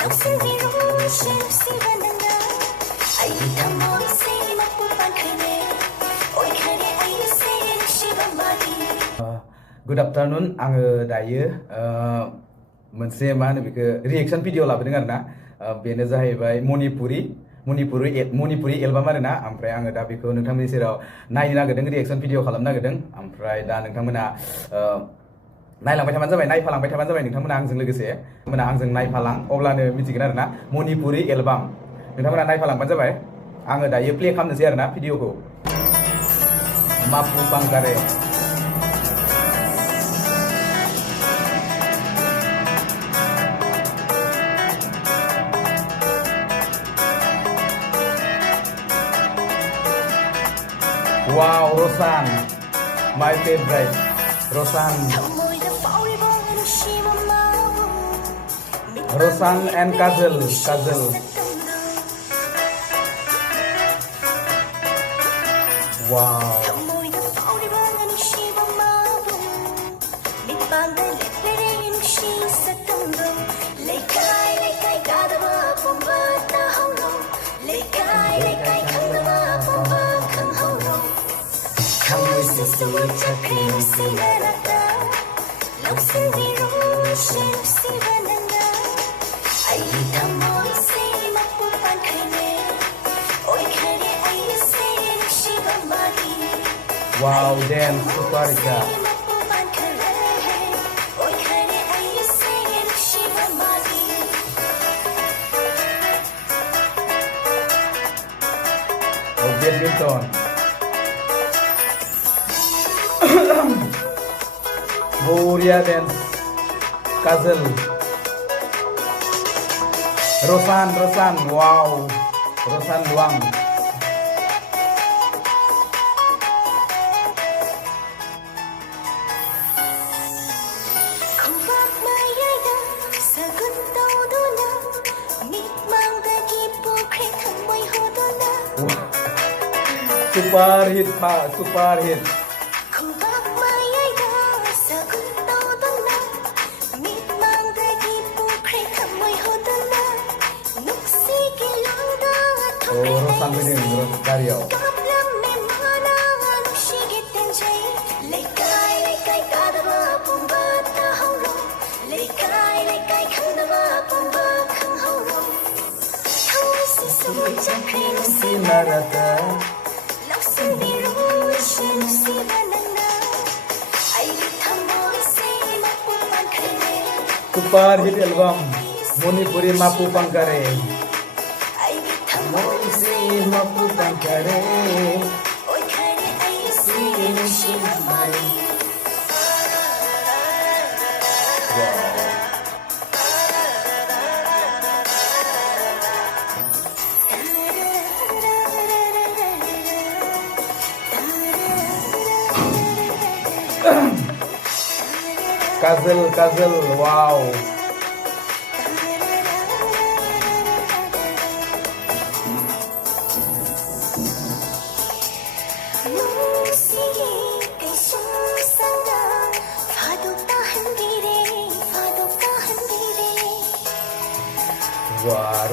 Good afternoon. आङो दायो मोनसे मा होनो बेखौ रिएक्सन भिडिअ लाबोदों आरोना बेनो जाहैबाय मणिपुरि एलबाम आरोना ओमफ्राय आङो दा बेखौ नोंथांमोननि सेराव नायनो नागिरदों रिएक्सन भिडिअ खालामनो नागिरदों ओमफ्राय दा नोंथांमोना नायलांबाय थाबानो जाबाय नायफालांबाय थाबानो जाबाय नोंथांमोना आंजों लोगोसे नोंथांमोना आंजों नायफालां अब्लानो मिथिगोन आरोना मणिपुरि एलबाम नोंथांमोना नायफालांबानो जाबाय आङो दायो प्ले खालामनोसै आरोना भिडिअखौ मापु पांकारे Wow, Rosan, my favorite, Rosan and Kajal. Wow. Wow, dance super Rika. Oh, badminton. Boria dance. Kajal. Rosan. Wow. Rosan Luang. Super hit, super hit. Oh, Rosan Bidin, Dario. Super hit album Monipuri Mapu Pankare. Mapu Pankare. Kajal, wow. Wah,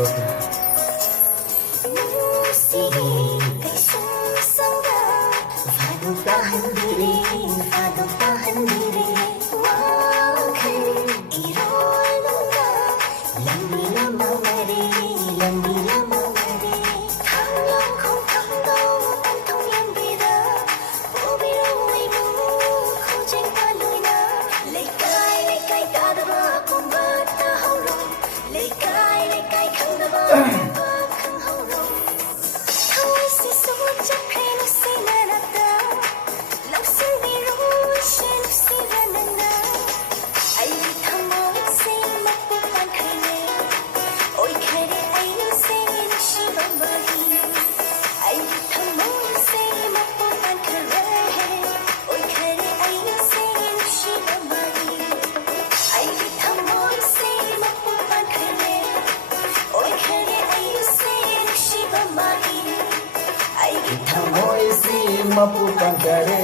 Mapu Pankare.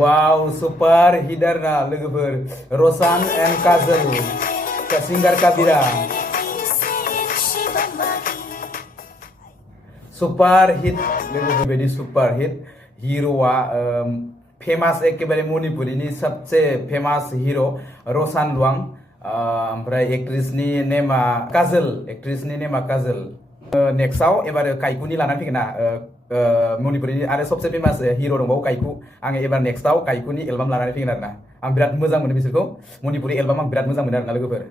वाव सुपार hit आरोना लोगोफोर रसान end काजल सिंगार काबिरा सुपार hit लोगोफोर बायदि सुपार hit हिरोआ famous एकेबारे मणिपुरिनि सबसे फेमास हिरो रसान लुवां ओमफ्राय एक्ट्रिसनि नेमा काजल नेक्स्टआव एबार काइकुनि लानानै फैगोन ना मणिपुरिनि आरो सबसे फेमास हिरो दंबावो काइकु आं एबार नेक्स्टआव काइकुनि एलबाम लानानै फैगोन आरोना आं बिराद मोजां मोनो बिसोरखौ मणिपुरि एलबाम आं बिराद मोजां मोनो आरोना लोगोफोर